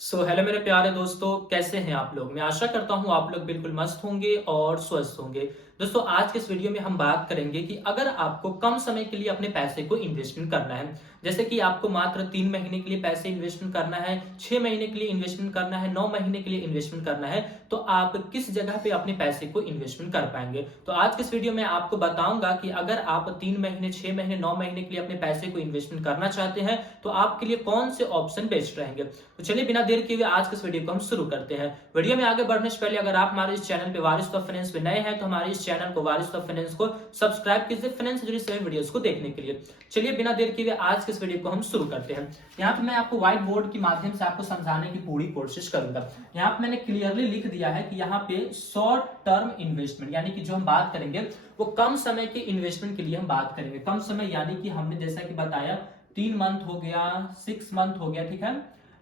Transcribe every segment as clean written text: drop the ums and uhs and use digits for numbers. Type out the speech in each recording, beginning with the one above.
Hello मेरे प्यारे दोस्तों, कैसे हैं आप लोग। मैं आशा करता हूं आप लोग बिल्कुल मस्त होंगे और स्वस्थ होंगे। दोस्तों, आज के इस वीडियो में हम बात करेंगे कि अगर आपको कम समय के लिए अपने पैसे को इन्वेस्टमेंट करना है, जैसे कि आपको मात्र 3 महीने के लिए पैसे इन्वेस्टमेंट करना है, 6 महीने के लिए इन्वेस्टमेंट करना है, 9 महीने के लिए इन्वेस्टमेंट करना है, तो आप किस जगह पे अपने पैसे को इन्वेस्टमेंट कर पाएंगे। तो आज के इस वीडियो में आपको बताऊंगा कि अगर आप 3 महीने, 6 महीने, 9 महीने के लिए अपने पैसे को इन्वेस्टमेंट करना चाहते हैं तो आपके लिए कौन से ऑप्शन बेस्ट रहेंगे। तो चलिए बिना देर किए हुए आज के इस वीडियो को हम शुरू करते हैं। वीडियो में आगे बढ़ने से पहले अगर आप हमारे इस चैनल पे वारिस ऑफ फाइनेंस पे नए हैं तो हमारे इस चैनल को वारिस ऑफ फाइनेंस को सब्सक्राइब कीजिए फाइनेंस से जुड़ी सभी वीडियोस को देखने के लिए। चलिए बिना देर किए हुए आज के इस वीडियो को हम शुरू करते हैं। यहाँ पे मैं आपको व्हाइट बोर्ड के माध्यम से आपको समझाने की पूरी कोशिश करूंगा। यहाँ पे मैंने क्लियरली लिख दिया है कि यहाँ पे शॉर्ट टर्म इन्वेस्टमेंट यानी कि जो हम बात करेंगे वो कम समय के इन्वेस्टमेंट के लिए हम बात करेंगे। कम समय यानी कि हमने जैसा कि बताया 3 मंथ हो गया, 6 मंथ हो गया, ठीक है,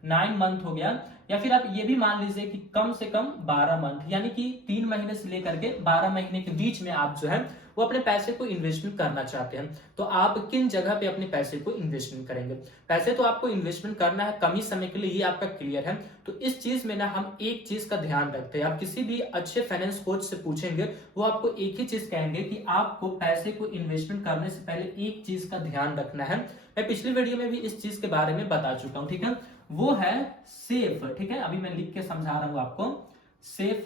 9 मंथ हो गया, या फिर आप ये भी मान लीजिए कि कम से कम 12 मंथ यानी कि 3 महीने से लेकर के 12 महीने के बीच में आप जो है वो अपने पैसे को इन्वेस्टमेंट करना चाहते हैं। तो आप किन जगह पे अपने पैसे को इन्वेस्टमेंट करेंगे। पैसे तो आपको इन्वेस्टमेंट करना है कम ही समय के लिए, ये आपका क्लियर है। तो इस चीज में ना हम एक चीज का ध्यान रखते हैं। आप किसी भी अच्छे फाइनेंस कोच से पूछेंगे वो आपको एक ही चीज कहेंगे कि आपको पैसे को इन्वेस्टमेंट करने से पहले एक चीज का ध्यान रखना है। मैं पिछली वीडियो में भी इस चीज के बारे में बता चुका हूं, ठीक है। वो है सेफ, ठीक है, अभी मैं लिख के समझा रहा हूं आपको। सेफ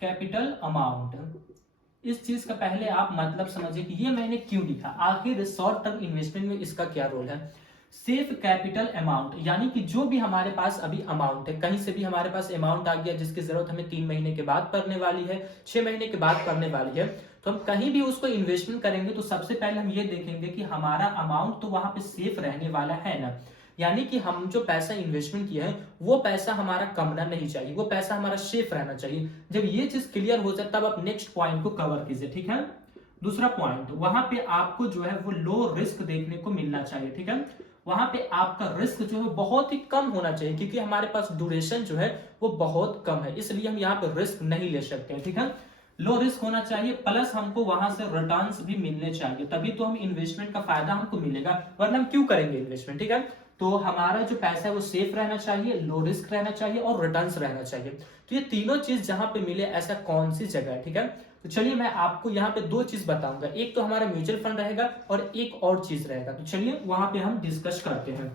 कैपिटल अमाउंट, इस चीज का पहले आप मतलब समझिए कि ये मैंने क्यों लिखा, आखिर शॉर्ट टर्म इन्वेस्टमेंट में इसका क्या रोल है। सेफ कैपिटल अमाउंट यानी कि जो भी हमारे पास अभी अमाउंट है, कहीं से भी हमारे पास अमाउंट आ गया जिसकी जरूरत हमें 3 महीने के बाद पड़ने वाली है, 6 महीने के बाद पड़ने वाली है, तो हम कहीं भी उसको इन्वेस्टमेंट करेंगे तो सबसे पहले हम ये देखेंगे कि हमारा अमाउंट तो वहां पे सेफ रहने वाला है ना। यानी कि हम जो पैसा इन्वेस्टमेंट किया है वो पैसा हमारा कमना नहीं चाहिए, वो पैसा हमारा सेफ रहना चाहिए। जब ये चीज क्लियर हो जाए तब आप नेक्स्ट पॉइंट को कवर कीजिए, ठीक है। दूसरा पॉइंट, वहां पे आपको जो है वो लो रिस्क देखने को मिलना चाहिए, ठीक है। वहां पे आपका रिस्क जो है बहुत ही कम होना चाहिए, क्योंकि हमारे पास ड्यूरेशन जो है वो बहुत कम है, इसलिए हम यहाँ पे रिस्क नहीं ले सकते हैं, ठीक है। लो रिस्क होना चाहिए, प्लस हमको वहां से रिटर्न्स भी मिलने चाहिए, तभी तो हम इन्वेस्टमेंट का फायदा हमको मिलेगा, वरना हम क्यों करेंगे इन्वेस्टमेंट, ठीक है। तो हमारा जो पैसा है वो सेफ रहना चाहिए, लो रिस्क रहना चाहिए और रिटर्न्स रहना चाहिए। तो ये तीनों चीज जहां पे मिले ऐसा कौन सी जगह है, ठीक है। तो चलिए मैं आपको यहाँ पे दो चीज बताऊंगा, एक तो हमारा म्यूचुअल फंड रहेगा और एक और चीज रहेगा। तो चलिए वहां पे हम डिस्कस करते हैं।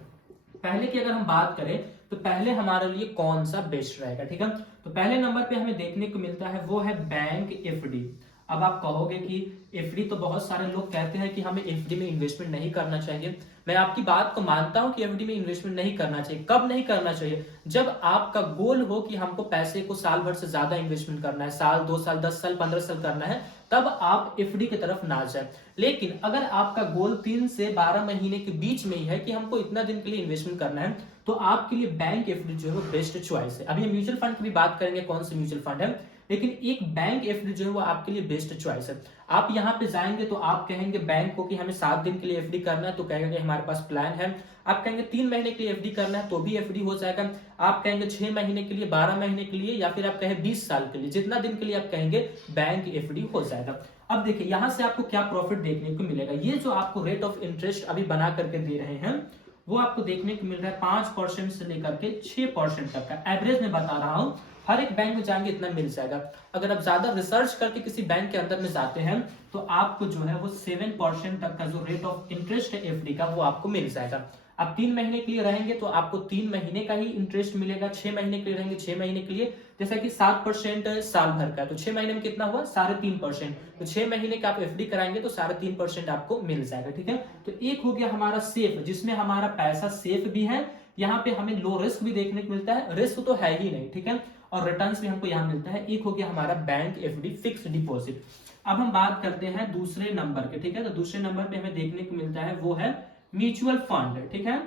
पहले की अगर हम बात करें तो पहले हमारे लिए कौन सा बेस्ट रहेगा, ठीक है। तो पहले नंबर पे हमें देखने को मिलता है वो है बैंक एफडी। अब आप कहोगे कि एफडी तो बहुत सारे लोग कहते हैं कि हमें एफडी में इन्वेस्टमेंट नहीं करना चाहिए। मैं आपकी बात को मानता हूं कि एफडी में इन्वेस्टमेंट नहीं करना चाहिए। कब नहीं करना चाहिए? जब आपका गोल हो कि हमको पैसे को साल भर से ज्यादा इन्वेस्टमेंट करना है, साल, 2 साल, 10 साल, 15 साल करना है, तब आप एफडी की तरफ ना जाए। लेकिन अगर आपका गोल 3 से 12 महीने के बीच में ही है कि हमको इतना दिन के लिए इन्वेस्टमेंट करना है, तो आपके लिए बैंक एफडी जो है वो बेस्ट चॉइस है। अभी हम म्यूचुअल फंड की भी बात करेंगे कौन से म्यूचुअल फंड है, लेकिन एक बैंक एफडी जो है वो आपके लिए बेस्ट चॉइस है। आप यहाँ पे जाएंगे तो आप कहेंगे बैंक को कि हमें 7 दिन के लिए एफडी करना है, तो कहेंगे हमारे पास प्लान है। आप कहेंगे 3 महीने के लिए एफडी करना है तो भी एफडी हो जाएगा। आप कहेंगे 6 महीने के लिए, 12 महीने के लिए, या फिर आप कहें 20 साल के लिए, जितना दिन के लिए आप कहेंगे बैंक एफडी हो जाएगा। अब देखिए यहाँ से आपको क्या प्रॉफिट देखने को मिलेगा। ये जो आपको रेट ऑफ इंटरेस्ट अभी बना करके दे रहे हैं वो आपको देखने को मिल रहा है 5% से लेकर के 6% तक का, एवरेज में बता रहा हूं। हर एक बैंक में जाएंगे इतना मिल जाएगा। अगर आप ज्यादा रिसर्च करके किसी बैंक के अंदर में जाते हैं तो आपको जो है वो 7% तक का जो रेट ऑफ इंटरेस्ट है एफडी का वो आपको मिल जाएगा। आप 3 महीने के लिए रहेंगे तो आपको 3 महीने का ही इंटरेस्ट मिलेगा, 6 महीने के लिए रहेंगे 6 महीने के लिए, जैसा कि 7% साल भर का, तो 6 महीने में कितना हुआ, 3.5%। तो 6 महीने का आप एफडी कराएंगे तो 3.5% आपको मिल जाएगा, ठीक है। तो एक हो गया हमारा सेफ, जिसमें हमारा पैसा सेफ भी है, यहाँ पे हमें लो रिस्क भी देखने को मिलता है, रिस्क तो है ही नहीं, ठीक है, और रिटर्न्स भी हमको यहाँ मिलता है। एक हो गया हमारा बैंक एफडी फिक्स डिपॉजिट। अब हम बात करते हैं दूसरे नंबर के, ठीक है। तो दूसरे नंबर पे हमें देखने को मिलता है वो है म्यूचुअल फंड, ठीक है।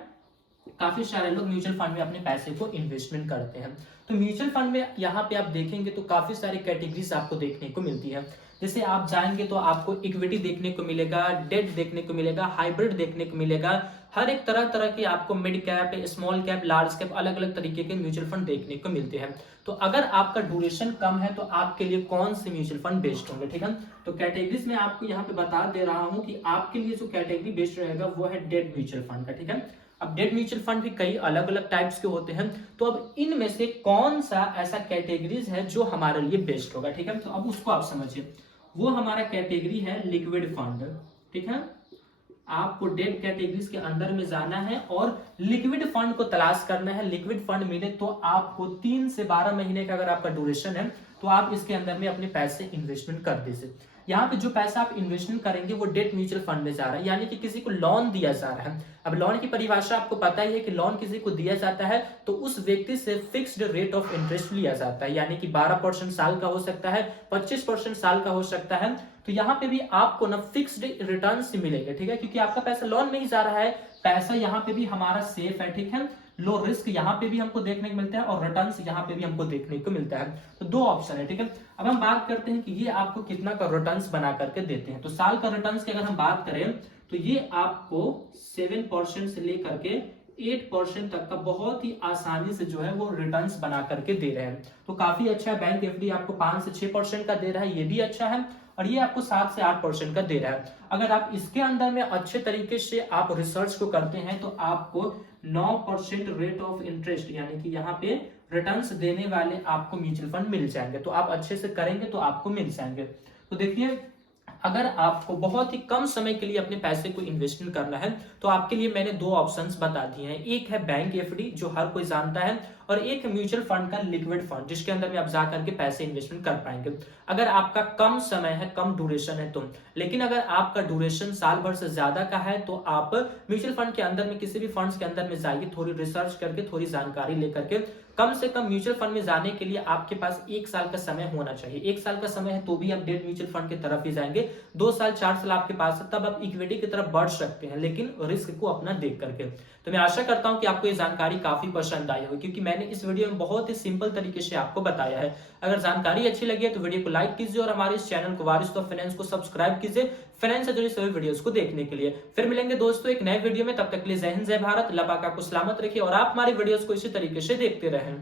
काफी सारे लोग म्यूचुअल फंड में अपने पैसे को इन्वेस्टमेंट करते हैं। तो म्यूचुअल फंड में यहाँ पे आप देखेंगे तो काफी सारी कैटेगरीज आपको देखने को मिलती है। जैसे आप जाएंगे तो आपको इक्विटी देखने को मिलेगा, डेट देखने को मिलेगा, हाइब्रिड देखने को मिलेगा, हर एक तरह तरह के आपको mid cap, small cap, large cap, अलग अलग तरीके के म्यूचुअल फंड देखने को मिलते हैं। तो अगर आपका ड्यूरेशन कम है तो आपके लिए कौन से म्यूचुअल फंड बेस्ट होंगे, ठीक है। तो कैटेगरीज में आपको यहाँ पे बता दे रहा हूँ कि आपके लिए जो कैटेगरी बेस्ट रहेगा वो है डेट म्यूचुअल फंड का, ठीक है। अब डेट म्यूचुअल फंड भी कई अलग अलग टाइप्स के होते हैं, तो अब इनमें से कौन सा ऐसा कैटेगरीज है जो हमारे लिए बेस्ट होगा, ठीक है। तो अब उसको आप समझिए, वो हमारा कैटेगरी है लिक्विड फंड, ठीक है। आपको डेट कैटेगरीज के अंदर में जाना है और लिक्विड फंड को तलाश करना है। लिक्विड फंड मिले तो आपको 3 से 12 महीने का अगर आपका ड्यूरेशन है तो आप इसके अंदर में अपने पैसे इन्वेस्टमेंट कर दीजिए। यहाँ पे जो पैसा आप इन्वेस्टमेंट करेंगे वो डेट म्यूचुअल फंड में जा रहा है, यानी कि किसी को लोन दिया जा रहा है। अब लोन की परिभाषा आपको पता ही है कि लोन किसी को दिया जाता है तो उस व्यक्ति से फिक्स्ड रेट ऑफ इंटरेस्ट लिया जाता है, यानी कि 12% साल का हो सकता है, 25% साल का हो सकता है। तो यहाँ पे भी आपको ना फिक्स्ड रिटर्न से मिलेंगे, ठीक है, क्योंकि आपका पैसा लोन में ही जा रहा है। पैसा यहाँ पे भी हमारा सेफ है, ठीक है। लो रिस्क यहाँ पे भी हमको देखने को मिलता है और रिटर्न्स यहाँ पे भी हमको देखने को मिलता है। तो दो ऑप्शन है, ठीक है। अब हम बात करते हैं कि ये आपको कितना का रिटर्न्स बना करके देते हैं। तो साल का रिटर्न्स की अगर हम बात करें तो ये आपको 7% से लेकर के 8% तक का बहुत ही आसानी से जो है वो रिटर्न्स बना करके दे रहे हैं। तो काफी अच्छा है। बैंक एफडी आपको 5 से 6% का दे रहा है, ये भी अच्छा है। और ये आपको 7 से 8% का दे रहा है। अगर आप इसके अंदर में अच्छे तरीके से आप रिसर्च को करते हैं तो आपको 9% रेट ऑफ इंटरेस्ट, यानी कि यहाँ पे रिटर्न्स देने वाले आपको म्यूचुअल फंड मिल जाएंगे। तो आप अच्छे से करेंगे तो आपको मिल जाएंगे। तो देखिए, अगर आपको बहुत ही कम समय के लिए अपने पैसे को इन्वेस्टमेंट करना है तो आपके लिए मैंने दो ऑप्शंस बता दिए हैं। एक है बैंक एफडी जो हर कोई जानता है, और एक है म्यूचुअल फंड का लिक्विड फंड जिसके अंदर में आप जा करके पैसे इन्वेस्टमेंट कर पाएंगे अगर आपका कम समय है, कम ड्यूरेशन है तो। लेकिन अगर आपका ड्यूरेशन साल भर से ज्यादा का है तो आप म्यूचुअल फंड के अंदर में किसी भी फंड्स के अंदर में जाइए, थोड़ी रिसर्च करके, थोड़ी जानकारी लेकर के। कम से कम म्यूचुअल फंड में जाने के लिए आपके पास 1 साल का समय होना चाहिए। 1 साल का समय है तो भी आप डेट म्यूचुअल फंड की तरफ ही जाएंगे। 2 साल 4 साल आपके पास है तब आप इक्विटी की तरफ बढ़ सकते हैं, लेकिन रिस्क को अपना देख करके। तो मैं आशा करता हूं कि आपको ये जानकारी काफी पसंद आई होगी, क्योंकि मैंने इस वीडियो में बहुत ही सिंपल तरीके से आपको बताया है। अगर जानकारी अच्छी लगी है तो वीडियो को लाइक कीजिए और हमारे इस चैनल को वारिस ऑफ फाइनेंस को सब्सक्राइब कीजिए फाइनेंस से जुड़ी सभी वीडियोस को देखने के लिए। फिर मिलेंगे दोस्तों एक नए वीडियो में, तब तक के लिए जय हिंद जय भारत। अल्लाह पाक आपको सलामत रखिए और आप हमारे वीडियोस को इसी तरीके से देखते रहें।